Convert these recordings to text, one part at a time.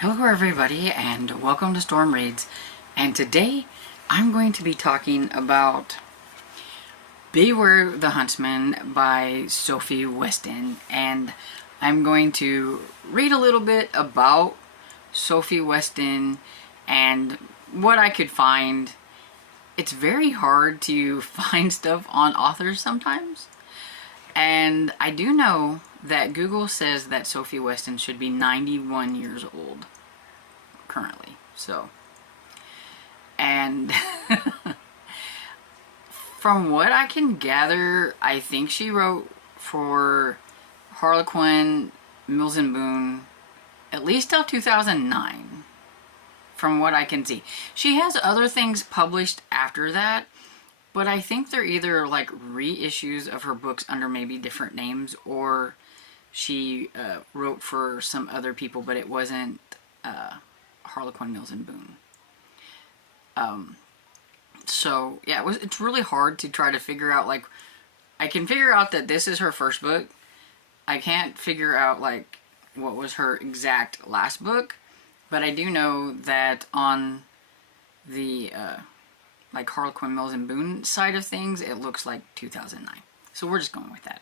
Hello everybody and welcome to Storm Reads, and today I'm going to be talking about Beware the Huntsman by Sophie Weston, and I'm going to read a little bit about Sophie Weston and what I could find. It's very hard to find stuff on authors sometimes, and I do know that Google says that Sophie Weston should be 91 years old currently. So, and from what I can gather, I think she wrote for Harlequin, Mills and Boon, at least till 2009, from what I can see. She has other things published after that, but I think they're either like reissues of her books under maybe different names, or she wrote for some other people, but it wasn't Harlequin, Mills and Boon. So yeah, it's really hard to try to figure out, like, I can figure out that this is her first book. I can't figure out like what was her exact last book, but I do know that on the like Harlequin, Mills and Boon side of things, it looks like 2009. So we're just going with that.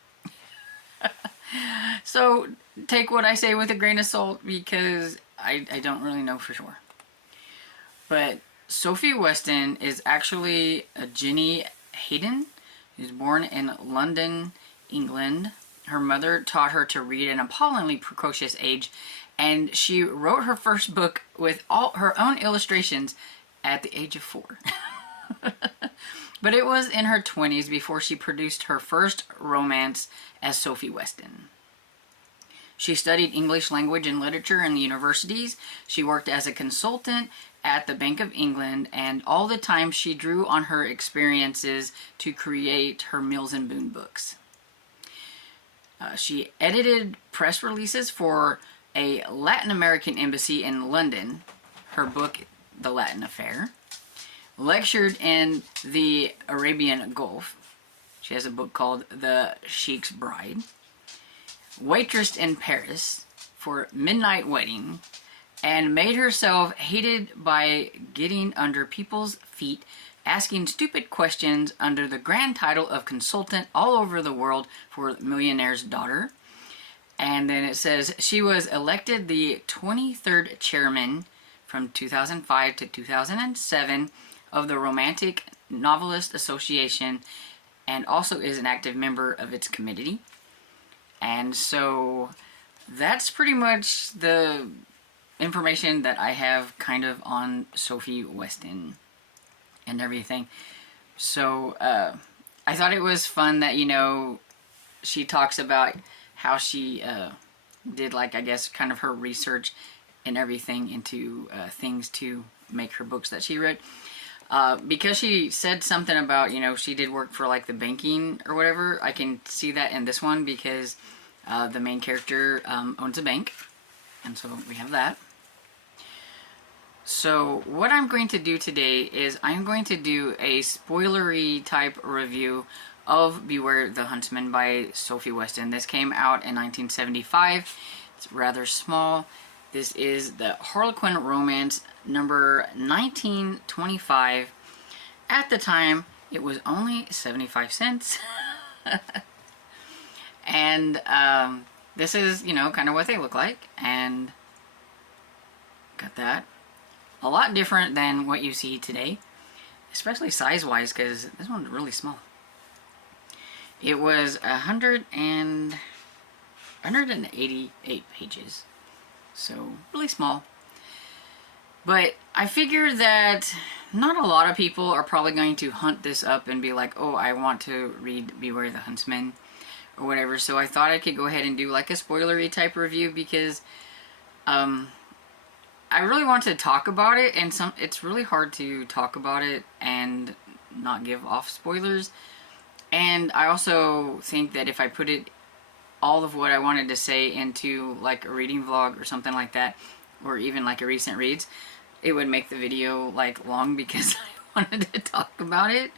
So take what I say with a grain of salt, because I don't really know for sure. But Sophie Weston is actually a Jenny Hayden, who's born in London, England. Her mother taught her to read at an appallingly precocious age, and she wrote her first book with all her own illustrations at the age of 4. But it was in her 20s before she produced her first romance as Sophie Weston. She studied English language and literature in the universities. She worked as a consultant at the Bank of England, and all the time she drew on her experiences to create her Mills and Boon books. She edited press releases for a Latin American embassy in London, her book The Latin Affair, lectured in the Arabian Gulf. She has a book called The Sheik's Bride, waitressed in Paris for Midnight Wedding, and made herself hated by getting under people's feet, asking stupid questions under the grand title of consultant all over the world for Millionaire's Daughter. And then it says she was elected the 23rd chairman from 2005 to 2007 of the Romantic Novelist Association, and also is an active member of its committee. And so that's pretty much the information that I have kind of on Sophie Weston and everything. So I thought it was fun that, you know, she talks about how she did, like, I guess, kind of her research and everything into things to make her books that she wrote. Because she said something about, you know, she did work for like the banking or whatever. I can see that in this one because the main character owns a bank, and so we have that. So what I'm going to do today is I'm going to do a spoilery type review of Beware the Huntsman by Sophie Weston. This came out in 1975. It's rather small. This is the Harlequin romance number 1925. At the time, it was only 75 cents. And this is, you know, kind of what they look like. And got that. A lot different than what you see today, especially size-wise, because this one's really small. It was 188 pages. So, really small. But I figured that not a lot of people are probably going to hunt this up and be like, oh, I want to read Beware the Huntsman or whatever. So I thought I could go ahead and do like a spoilery type review, because I really want to talk about it, and it's really hard to talk about it and not give off spoilers. And I also think that if I put it all of what I wanted to say into like a reading vlog or something like that, or even like a recent reads, it would make the video like long, because I wanted to talk about it.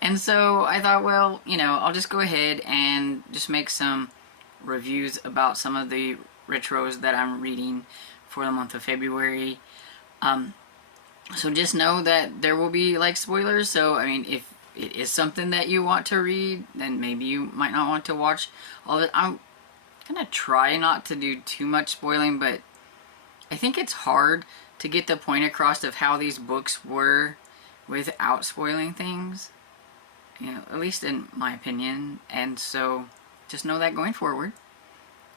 And so I thought, well, you know, I'll just go ahead and just make some reviews about some of the retros that I'm reading for the month of February. So just know that there will be like spoilers. So I mean, if it is something that you want to read, then maybe you might not want to watch all of it. I'm gonna try not to do too much spoiling, but I think it's hard to get the point across of how these books were without spoiling things, you know, at least in my opinion. And so just know that going forward.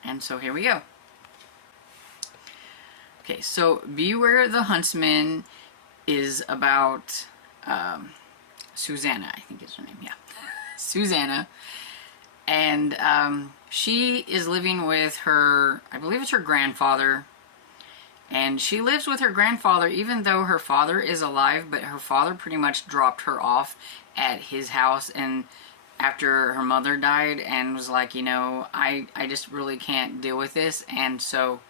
And so here we go. Okay, so Beware the Huntsman is about Susanna, I think is her name, yeah. Susanna. And she is living with her, I believe it's her grandfather. And she lives with her grandfather even though her father is alive, but her father pretty much dropped her off at his house and after her mother died and was like, you know, I just really can't deal with this, and so,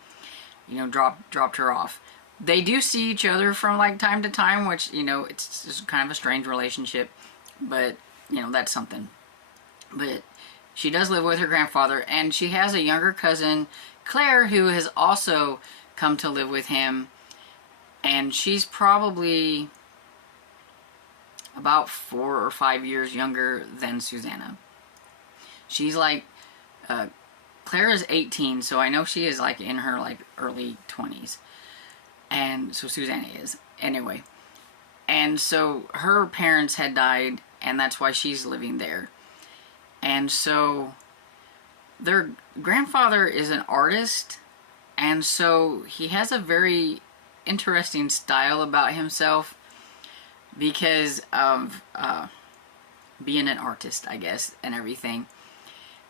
you know, dropped her off. They do see each other from like time to time, which, you know, it's just kind of a strange relationship, but, you know, that's something. But she does live with her grandfather, and she has a younger cousin, Claire, who has also come to live with him, and she's probably about 4 or 5 years younger than Susanna. She's like, Claire is 18, so I know she is like in her like early 20s. And so Susanna is. Anyway. And so her parents had died, and that's why she's living there. And so their grandfather is an artist, and so he has a very interesting style about himself because of being an artist, I guess, and everything.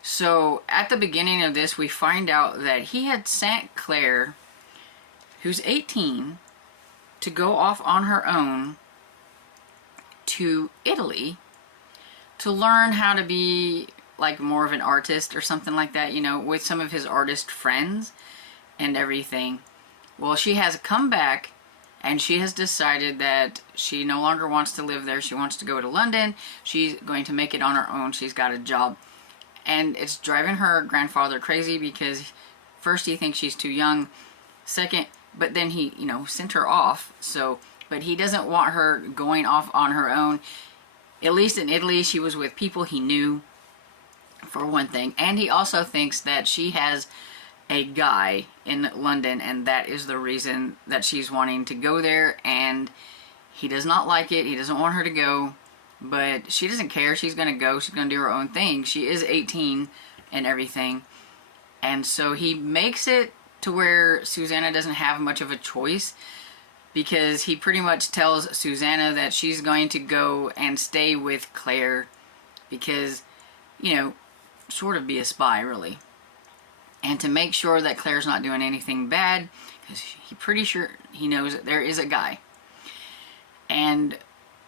So at the beginning of this, we find out that he had sent Claire, who's 18, to go off on her own to Italy to learn how to be like more of an artist or something like that, you know, with some of his artist friends and everything. Well, she has come back and she has decided that she no longer wants to live there. She wants to go to London. She's going to make it on her own. She's got a job. And it's driving her grandfather crazy because first he thinks she's too young. Second, but then he, you know, sent her off. So, but he doesn't want her going off on her own. At least in Italy, she was with people he knew, for one thing. And he also thinks that she has a guy in London, and that is the reason that she's wanting to go there, and he does not like it. He doesn't want her to go, but she doesn't care. She's going to go. She's going to do her own thing. She is 18 and everything. And so he makes it to where Susanna doesn't have much of a choice, because he pretty much tells Susanna that she's going to go and stay with Claire because, you know, sort of be a spy, really. And to make sure that Claire's not doing anything bad, because he's pretty sure he knows that there is a guy. And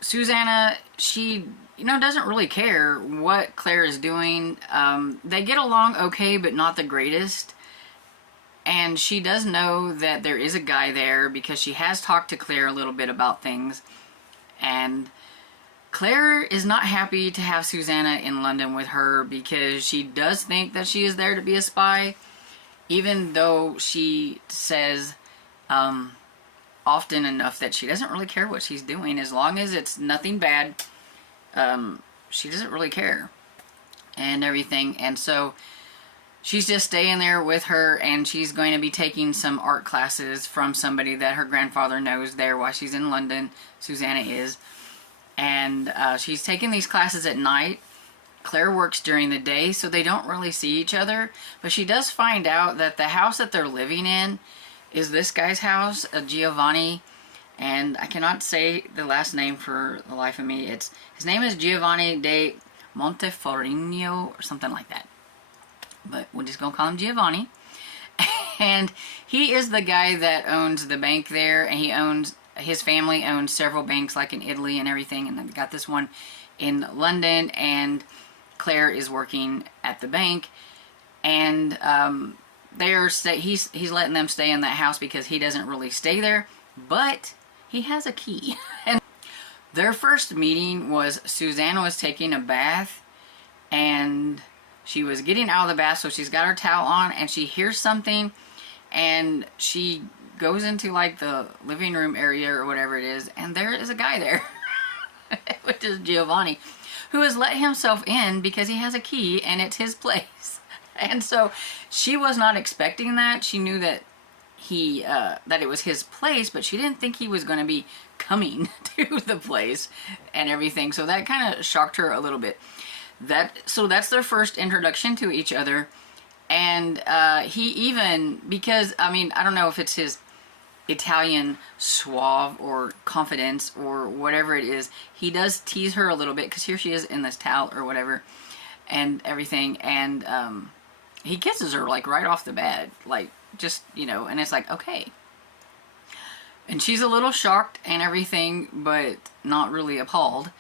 Susanna, she, you know, doesn't really care what Claire is doing. They get along okay, but not the greatest. And she does know that there is a guy there because she has talked to Claire a little bit about things. And Claire is not happy to have Susanna in London with her because she does think that she is there to be a spy, even though she says often enough that she doesn't really care what she's doing. As long as it's nothing bad, she doesn't really care and everything. And so she's just staying there with her, and she's going to be taking some art classes from somebody that her grandfather knows there while she's in London. Susanna is. And she's taking these classes at night. Claire works during the day, so they don't really see each other. But she does find out that the house that they're living in is this guy's house, Giovanni. And I cannot say the last name for the life of me. His name is Giovanni de Monteforino or something like that. But we're just going to call him Giovanni. And he is the guy that owns the bank there, and he owns, his family owns several banks like in Italy and everything, and they've got this one in London, and Claire is working at the bank, and he's letting them stay in that house because he doesn't really stay there, but he has a key. And their first meeting was Susanna was taking a bath, and she was getting out of the bath, so she's got her towel on, and she hears something, and she goes into like the living room area or whatever it is, and there is a guy there, which is Giovanni, who has let himself in because he has a key and it's his place. And so she was not expecting that. She knew that that it was his place, but she didn't think he was going to be coming to the place and everything. So that kind of shocked her a little bit. So that's their first introduction to each other. And he even, because, I mean, I don't know if it's his Italian suave or confidence or whatever it is, he does tease her a little bit, because here she is in this towel or whatever and everything, and he kisses her like right off the bat, like, just, you know, and it's like, okay. And she's a little shocked and everything, but not really appalled.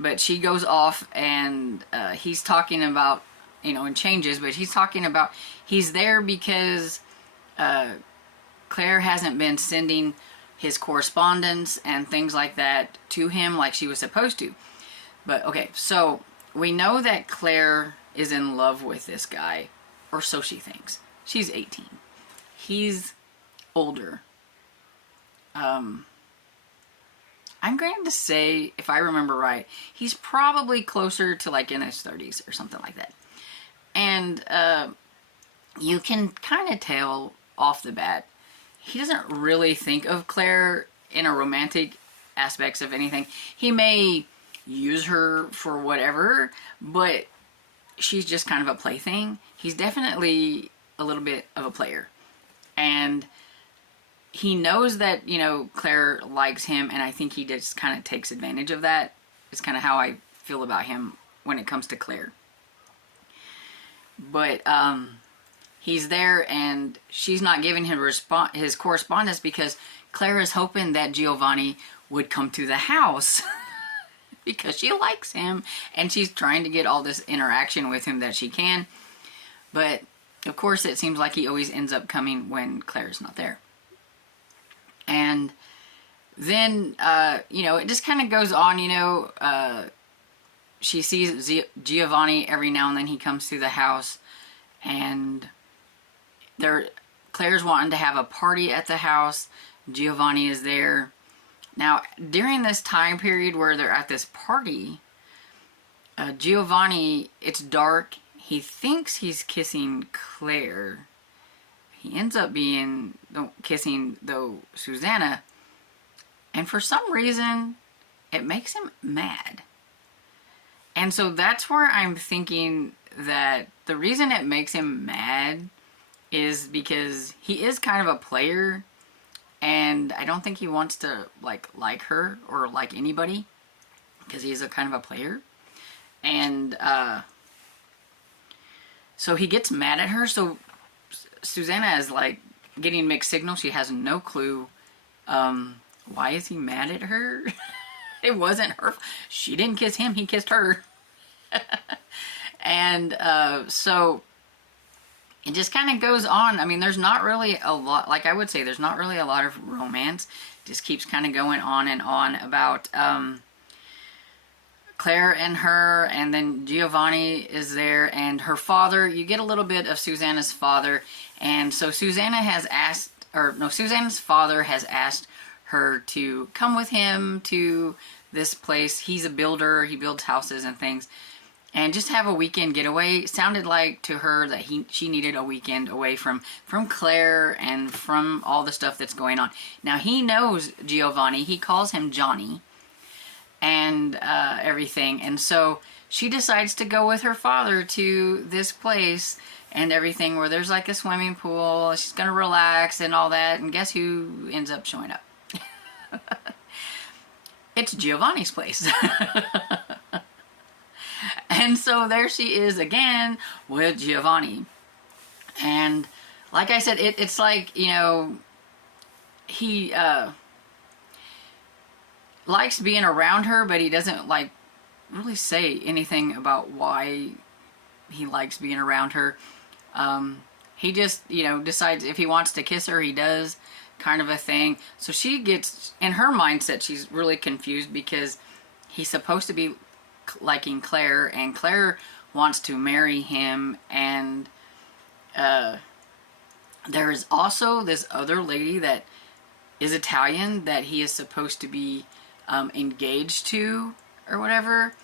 But she goes off, and he's talking about, you know, and changes, but he's talking about he's there because Claire hasn't been sending his correspondence and things like that to him like she was supposed to. But okay, so we know that Claire is in love with this guy, or so she thinks. She's 18. He's older. I'm going to say, if I remember right, he's probably closer to like in his 30s or something like that. And you can kind of tell off the bat, he doesn't really think of Claire in a romantic aspects of anything. He may use her for whatever, but she's just kind of a plaything. He's definitely a little bit of a player. And he knows that, you know, Claire likes him, and I think he just kind of takes advantage of that. It's kind of how I feel about him when it comes to Claire. But he's there, and she's not giving him his correspondence because Claire is hoping that Giovanni would come to the house because she likes him, and she's trying to get all this interaction with him that she can. But of course, it seems like he always ends up coming when Claire's not there. And then, you know, it just kind of goes on, you know, she sees Giovanni every now and then. He comes to the house, and Claire's wanting to have a party at the house. Giovanni is there. Now, during this time period where they're at this party, Giovanni, it's dark. He thinks he's kissing Claire. He ends up kissing, though, Susanna. And for some reason, it makes him mad. And so that's where I'm thinking that the reason it makes him mad is because he is kind of a player, and I don't think he wants to like her or like anybody, because he's a kind of a player. And so he gets mad at her. So Susanna is like getting mixed signals. She has no clue. Why is he mad at her? It wasn't her. She didn't kiss him. He kissed her. And so it just kind of goes on. I mean, there's not really a lot, like I would say, there's not really a lot of romance. It just keeps kind of going on and on about Claire and her, and then Giovanni is there, and her father. You get a little bit of Susanna's father, and so Susanna's father has asked her to come with him to this place. He's a builder. He builds houses and things. And just have a weekend getaway. It sounded like to her that she needed a weekend away from Claire and from all the stuff that's going on. Now, he knows Giovanni. He calls him Johnny and everything. And so she decides to go with her father to this place and everything where there's like a swimming pool. She's going to relax and all that. And guess who ends up showing up? It's Giovanni's place. And so there she is again with Giovanni. And like I said, it's like, you know, he likes being around her, but he doesn't like really say anything about why he likes being around her. He just, you know, decides if he wants to kiss her, he does, kind of a thing. So she gets, in her mindset, she's really confused because he's supposed to be liking Claire, and Claire wants to marry him, and There is also this other lady that is Italian that he is supposed to be engaged to or whatever,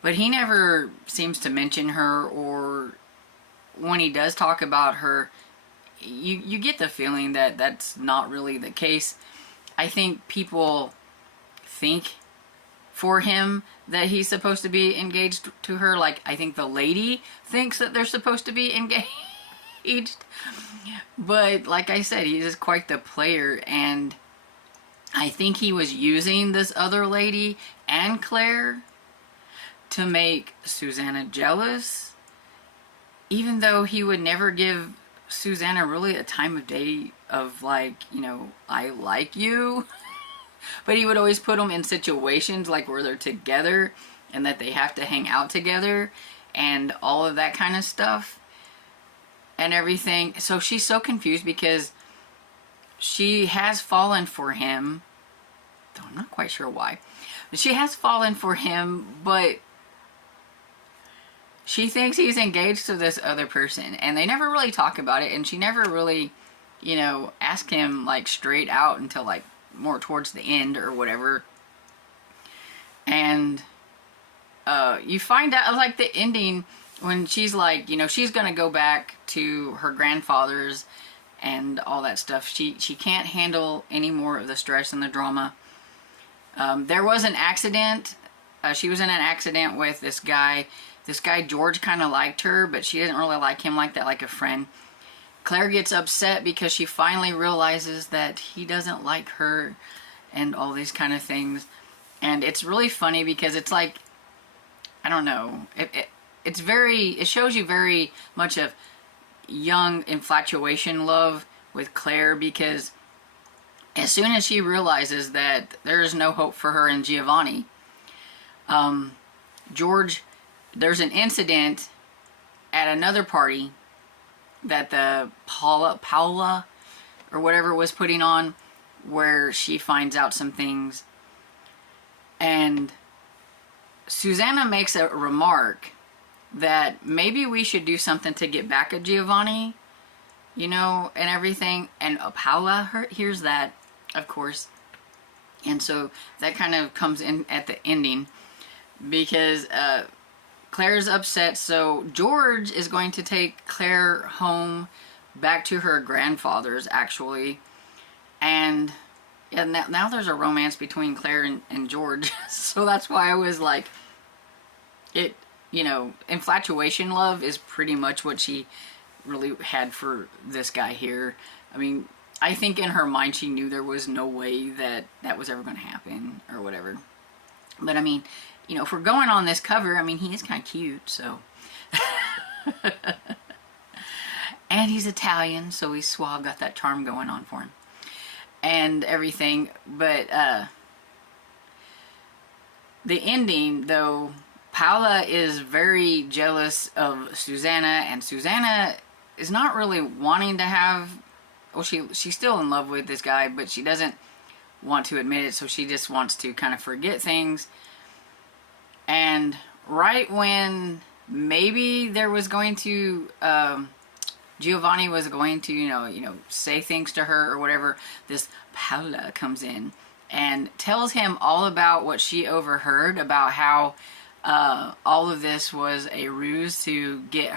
but he never seems to mention her, or when he does talk about her, you get the feeling that that's not really the case. I think people think for him that he's supposed to be engaged to her. Like, I think the lady thinks that they're supposed to be engaged. But like I said, he's just quite the player, and I think he was using this other lady and Claire to make Susanna jealous, even though he would never give Susanna really a time of day of, like, you know, I like you. But he would always put them in situations like where they're together and that they have to hang out together and all of that kind of stuff and everything. So she's so confused because she has fallen for him. Though I'm not quite sure why. But she has fallen for him, but she thinks he's engaged to this other person. And they never really talk about it. And she never really, you know, asked him like straight out until like more towards the end or whatever. And you find out like the ending when she's like, you know, she's gonna go back to her grandfather's and all that stuff. She can't handle any more of the stress and the drama. There was an accident. She was in an accident with this guy. This guy George kind of liked her, but she didn't really like him like that, like a friend. Claire gets upset because she finally realizes that he doesn't like her and all these kind of things. And it's really funny because it's like, I don't know, it shows you very much of young infatuation love with Claire, because as soon as she realizes that there is no hope for her and Giovanni, George, there's an incident at another party that the Paula or whatever was putting on, where she finds out some things, and Susanna makes a remark that maybe we should do something to get back at Giovanni, you know, and everything. And Paula hears that, of course, and so that kind of comes in at the ending, because Claire's upset. So George is going to take Claire home back to her grandfather's, actually. And yeah, now there's a romance between Claire and George. So that's why I was like, it, you know, infatuation love is pretty much what she really had for this guy here. I mean, I think in her mind she knew there was no way that that was ever going to happen or whatever. But I mean, you know, if we're going on this cover, I mean, he is kind of cute, so. And he's Italian, so he's suave, got that charm going on for him. And everything, but the ending, though, Paula is very jealous of Susanna, and Susanna is not really wanting to have, well, she's still in love with this guy, but she doesn't want to admit it, so she just wants to kind of forget things. And right when maybe there was going to, Giovanni was going to, you know, say things to her or whatever, this Paula comes in and tells him all about what she overheard about how all of this was a ruse to get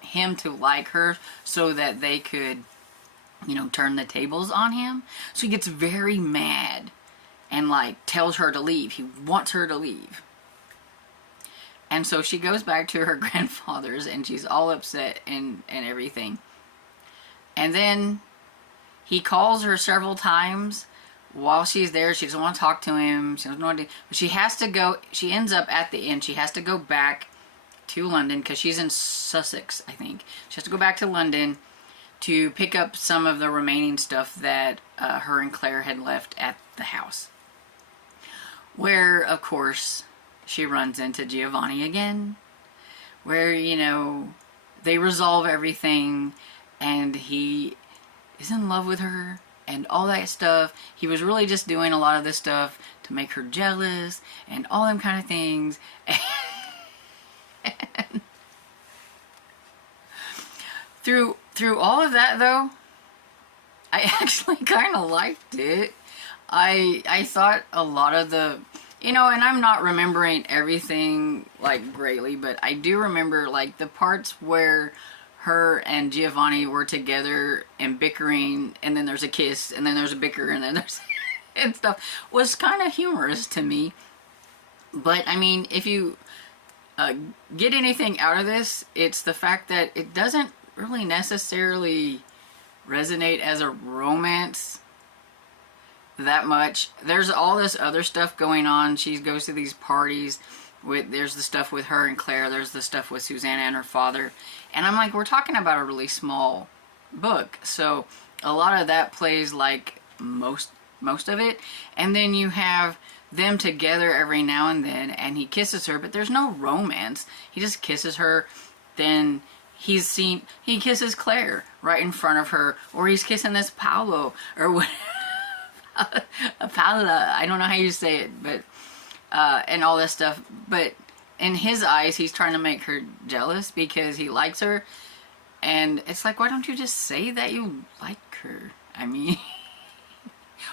him to like her so that they could, you know, turn the tables on him. So he gets very mad and like tells her to leave. He wants her to leave. And so she goes back to her grandfather's and she's all upset and everything. And then he calls her several times while she's there. She doesn't want to talk to him. She doesn't want to, but she has to go. She ends up at the end. She has to go back to London because she's in Sussex, I think. She has to go back to London to pick up some of the remaining stuff that her and Claire had left at the house. Where, of course, she runs into Giovanni again, where, you know, they resolve everything and he is in love with her and all that stuff. He was really just doing a lot of this stuff to make her jealous and all them kind of things. And through all of that, though, I actually kind of liked it. I thought a lot of the, you know, and I'm not remembering everything like greatly, but I do remember like the parts where her and Giovanni were together and bickering, and then there's a kiss, and then there's a bicker, and then there's and stuff, was kind of humorous to me. But I mean, if you get anything out of this, it's the fact that it doesn't really necessarily resonate as a romance that much. There's all this other stuff going on. She goes to these parties with, there's the stuff with her and Claire, there's the stuff with Susanna and her father, and I'm like, we're talking about a really small book, so a lot of that plays like most of it. And then you have them together every now and then, and he kisses her, but there's no romance. He just kisses her. Then he kisses Claire right in front of her, or he's kissing this Paolo or what. Paula, I don't know how you say it, but and all this stuff. But in his eyes, he's trying to make her jealous because he likes her, and it's like, why don't you just say that you like her? I mean,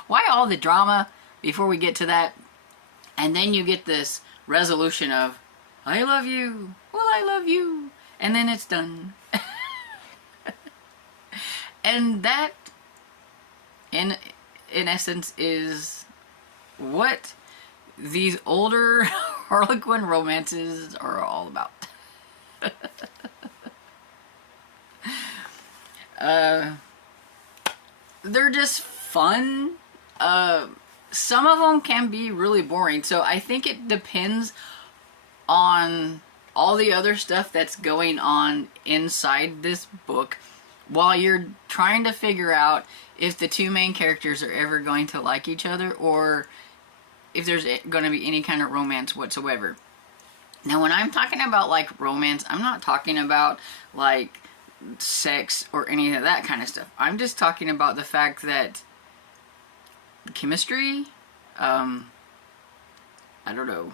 why all the drama before we get to that? And then you get this resolution of, I love you, well, I love you, and then it's done. And that, in essence, is what these older Harlequin romances are all about. They're just fun. Some of them can be really boring, so I think it depends on all the other stuff that's going on inside this book while you're trying to figure out if the two main characters are ever going to like each other, or if there's going to be any kind of romance whatsoever. Now, when I'm talking about like romance, I'm not talking about like sex or any of that kind of stuff. I'm just talking about the fact that chemistry, I don't know,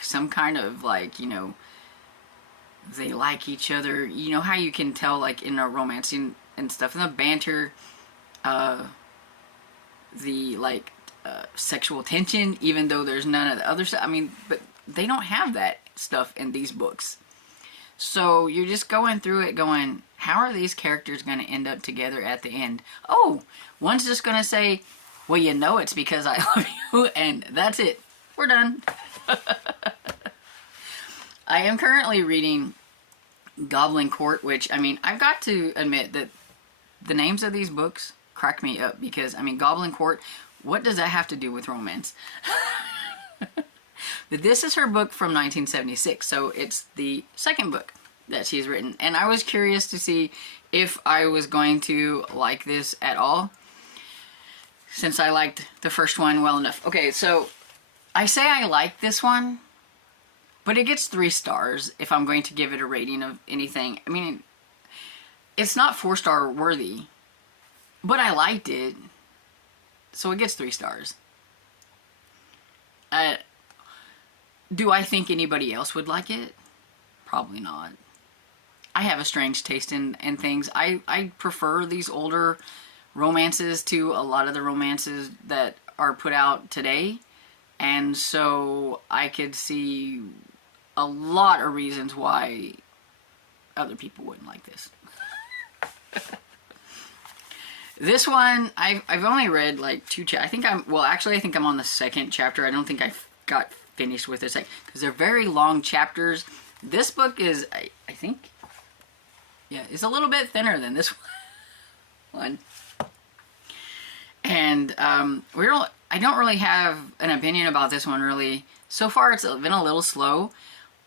some kind of like, you know, they like each other. You know how you can tell like in a romance and stuff, and the banter, the like sexual tension, even though there's none of the other stuff. I mean, but they don't have that stuff in these books. So you're just going through it going, how are these characters going to end up together at the end? Oh, one's just going to say, well, you know it's because I love you, and that's it. We're done. I am currently reading Goblin Court, which, I mean, I've got to admit that the names of these books crack me up because, I mean, Goblin Court, what does that have to do with romance? But this is her book from 1976, so it's the second book that she's written. And I was curious to see if I was going to like this at all, since I liked the first one well enough. Okay, so I say I like this one, but it gets 3 stars if I'm going to give it a rating of anything. I mean, it's not 4-star worthy, but I liked it, so it gets 3 stars. Do I think anybody else would like it? Probably not. I have a strange taste in things. I prefer these older romances to a lot of the romances that are put out today. And so I could see a lot of reasons why other people wouldn't like this. This one, I've only read like 2 chapters. I think I'm on the 2nd chapter. I don't think I've got finished with this because they're very long chapters. This book is, I think, yeah, it's a little bit thinner than this one. And I don't really have an opinion about this one, really. So far, it's been a little slow,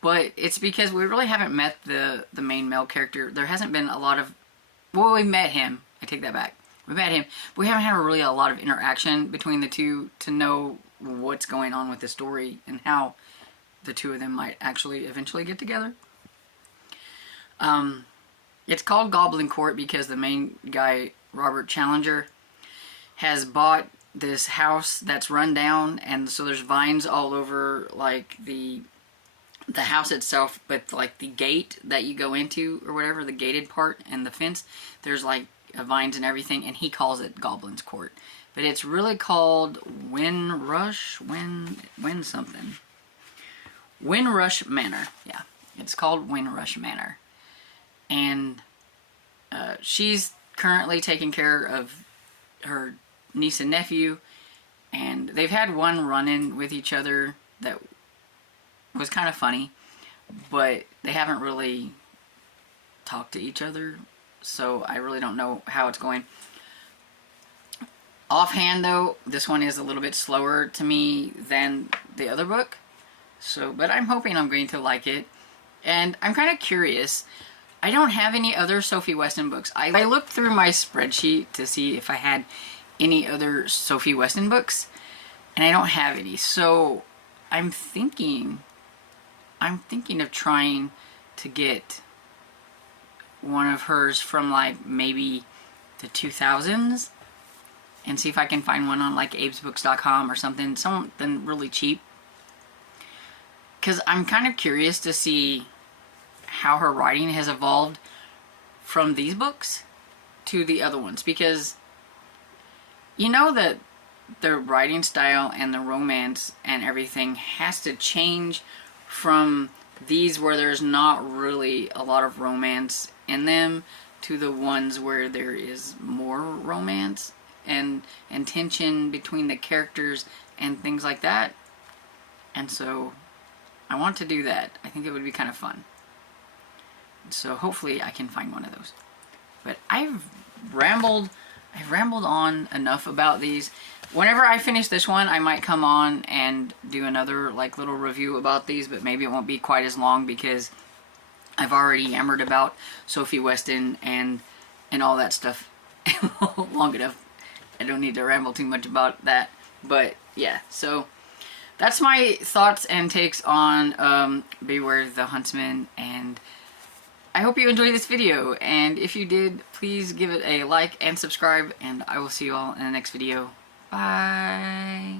but it's because we really haven't met the main male character. There hasn't been a lot of, well, we met him. I take that back. We met him, but we haven't had really a lot of interaction between the two to know what's going on with the story and how the two of them might actually eventually get together. It's called Goblin Court because the main guy, Robert Challenger, has bought this house that's run down, and so there's vines all over like the house itself, but like the gate that you go into or whatever, the gated part and the fence, there's like vines and everything, and he calls it Goblin's Court. But it's really called Windrush Manor. Yeah, it's called Windrush Manor. And she's currently taking care of her niece and nephew, and they've had one run-in with each other that was kind of funny, but they haven't really talked to each other, so I really don't know how it's going. Offhand though, this one is a little bit slower to me than the other book, so, but I'm hoping I'm going to like it. And I'm kind of curious, I don't have any other Sophie Weston books. I looked through my spreadsheet to see if I had any other Sophie Weston books, and I don't have any, so I'm thinking of trying to get one of hers from like maybe the 2000s and see if I can find one on like abesbooks.com or something really cheap, because I'm kind of curious to see how her writing has evolved from these books to the other ones, because you know that the writing style and the romance and everything has to change from these where there's not really a lot of romance in them to the ones where there is more romance and tension between the characters and things like that. And so I want to do that. I think it would be kind of fun. So hopefully I can find one of those. But I've rambled on enough about these. Whenever I finish this one, I might come on and do another like little review about these, but maybe it won't be quite as long because I've already yammered about Sophie Weston and all that stuff long enough. I don't need to ramble too much about that. But yeah, so that's my thoughts and takes on Beware the Huntsman, and I hope you enjoyed this video, and if you did, please give it a like and subscribe, and I will see you all in the next video. Bye!